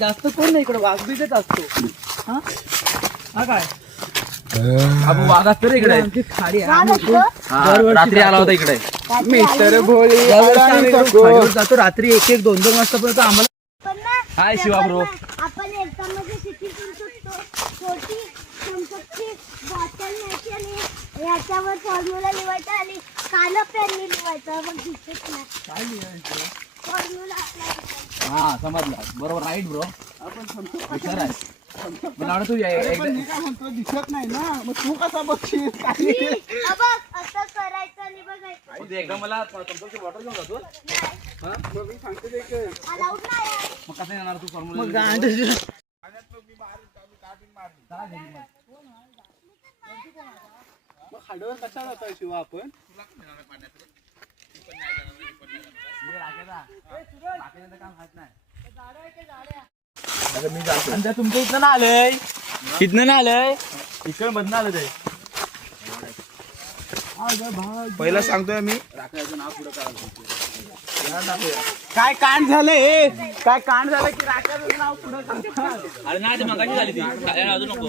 जास्त कोण नाही इकडे वाघबीजच असतो. हा? हा काय? अबू वाघ असतो रे इकडे. आमची खाडी आहे. वाघ आम्ही असतो? इकडून हा, दरवर्षी रात्री आला जातो. होता इकडे. मिस्टर दरवर्षी आम्ही इकडून खाडीवर जातो. रात्री एक एक दोन दोन वाजतापर्यंत आम्हाला पण ना हाय शिवा ब्रो. आपण छोटी बॉटल न्यायची आणि याच्यावर फॉर्म्युला आणि काला मग दिसत नाही. फॉर्म्युला. हा समजला. बरोबर राईट ब्रो हुशार आहे. मला वाटतं तू ये- एकदा- दिसत नाही ना. मग तू कसा बघशील? मी- अ बघ, असं करायचं आणि बघायचं. तू एकदा मला तुमची बॉटल घेऊन जातो अलाउड नाही. आहे. मग कसं येणार तू फॉर्म्युला मग मग कशा जातोय शिवा आपण? तुमच्या इथं ना आलंय. इथनं ना आलंय. इकडं मधनं आलं ते पहिला सांगतोय मी काय कांड झालंय काय कांड झालं की राखाचं नाव पुढे अरे नाही ते मगाशी झाली ती अजून नको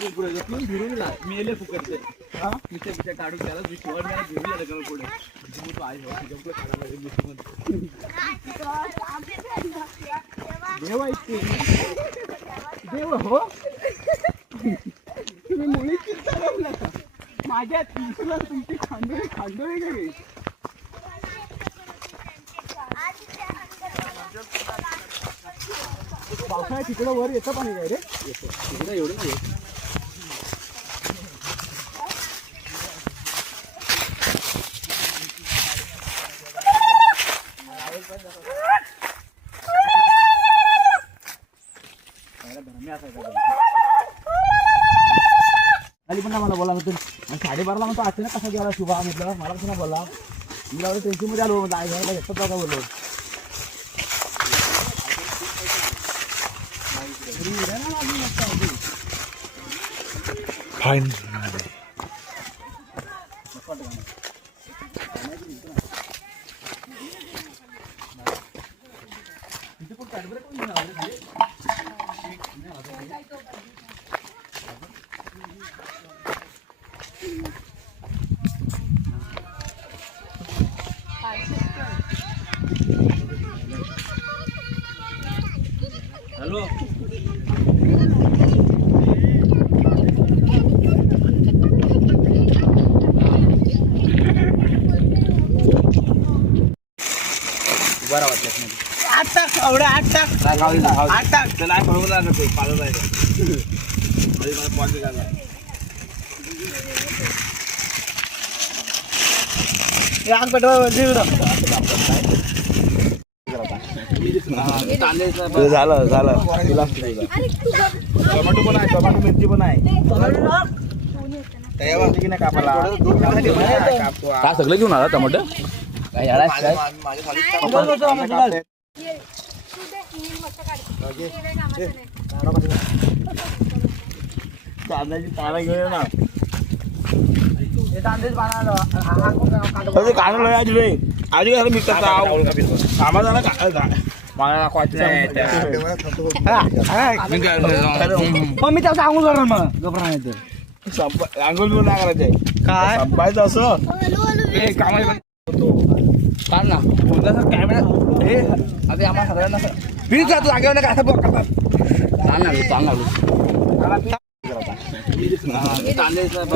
मेले फुकटचे हा मिशा मिशा काढून त्याला मी शिवाय मला घेऊन आलं का पुढे मग तू आई भाऊ तुझ्या पुढे देव ऐकते देव हो तुम्ही मुळीच चिंता करू माझ्या तिसऱ्या तुमची खांडोळी खांडोळी का रे पावसाळ्यात तिकडं वर येतं पाणी काय रे? तिकडं एवढं नाही पण ना मला बोला म्हणतो आणि साडेबाराला म्हणतो अचानक कसा गेला शिवा म्हटलं मला कसं नाही बोला मी लावलं टेन्शनमध्ये आलो आई घराला घेतलं बघा बोललो हॅलो बरा वाटलं आठ टाक एवढे आठ टाक. आठ टाक. त्याला लागत पाळत पॉईंट झाला आग पेटवा झालं झालं. टोमॅटो पण आहे टोमॅटो मिरची पण आहे. की नाही कापाला का सगळं घेऊन आला टमाटर काय याला काय कांद्याची पानं घेऊन ना कांदा लय आजी रे आजी कसं मिळतात कामाला मला मग मी त्याचं सांगू जरा मग घबरा अंघोळ बिघोळ नाही करायचंय काय संपायचं असं ए, कामाला काढ ना. जसं कॅमेरा हे. अरे आम्हाला सगळ्यांना प्लीज जा तू जागेवर नाही काय असं बघ चांग लागलो चांग लागलो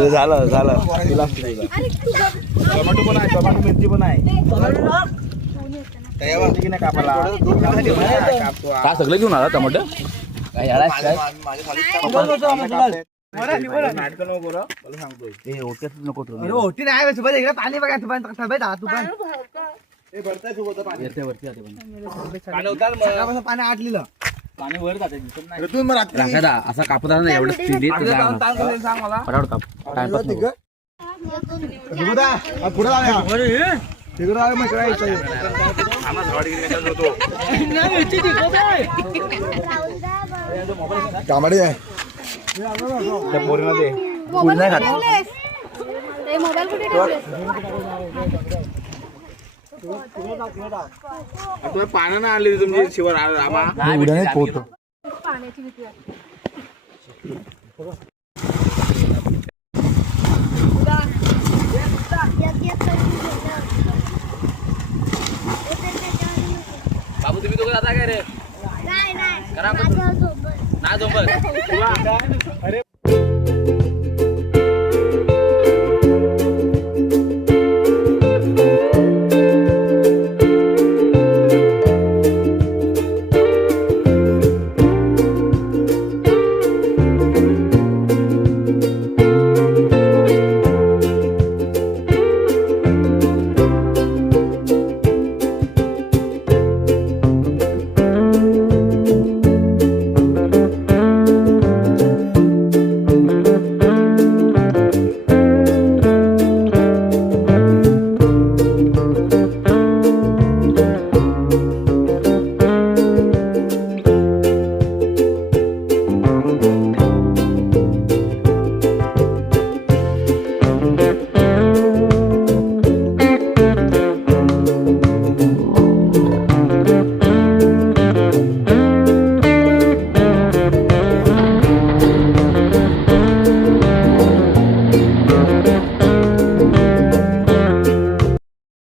झालं झालं. टोमॅटो पण आहे टोमॅटो मिरची पण आहे. की नाही कापाला का सगळं घेऊन आला टमाटर काय ओटी नाही बस बस इकडे पाणी बघा तू पण थांबाय तू पण भरताय तू होतं पाणी. वरती वरती आते पण. सकाळपासून पाणी आटलेलं पाणी वर जाते नाही. असा कापत आहे ना एवढं सांग मला. फटाफट काप. टाइमपास नको. ऋतुदा, आ, पुढे जाऊया. तिकडे बरं. कामाडे आहे पूर्ण नाही खात. ते मोबाईल कुठे ठेवले तुम्ही पाण्यानं आणली तुमची शिवर नाही पोहतो. पाण्याची भीती बाबू तुम्ही दोघं जाता काय रे? नाही नाही. नाही झोपत